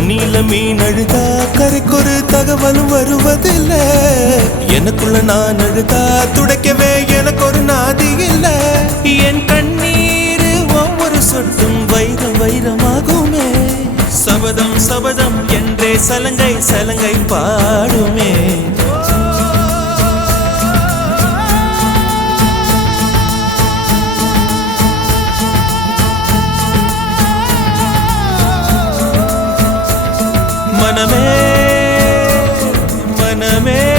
தண்ணியில மீன் அழுதா கரைக்கொரு தகவலும் வருவதில்ல. எனக்குள்ள நான் அழுதா துடைக்கவே எனக்கு ஒரு நாதி இல்ல. என் கண்ணீர் ஒவ்வொரு சொட்டும் வைரம் வைரமாகுமே. சபதம் சபதம் என்றே சலங்கை சலங்கை பாடுமே. மனமே மனமே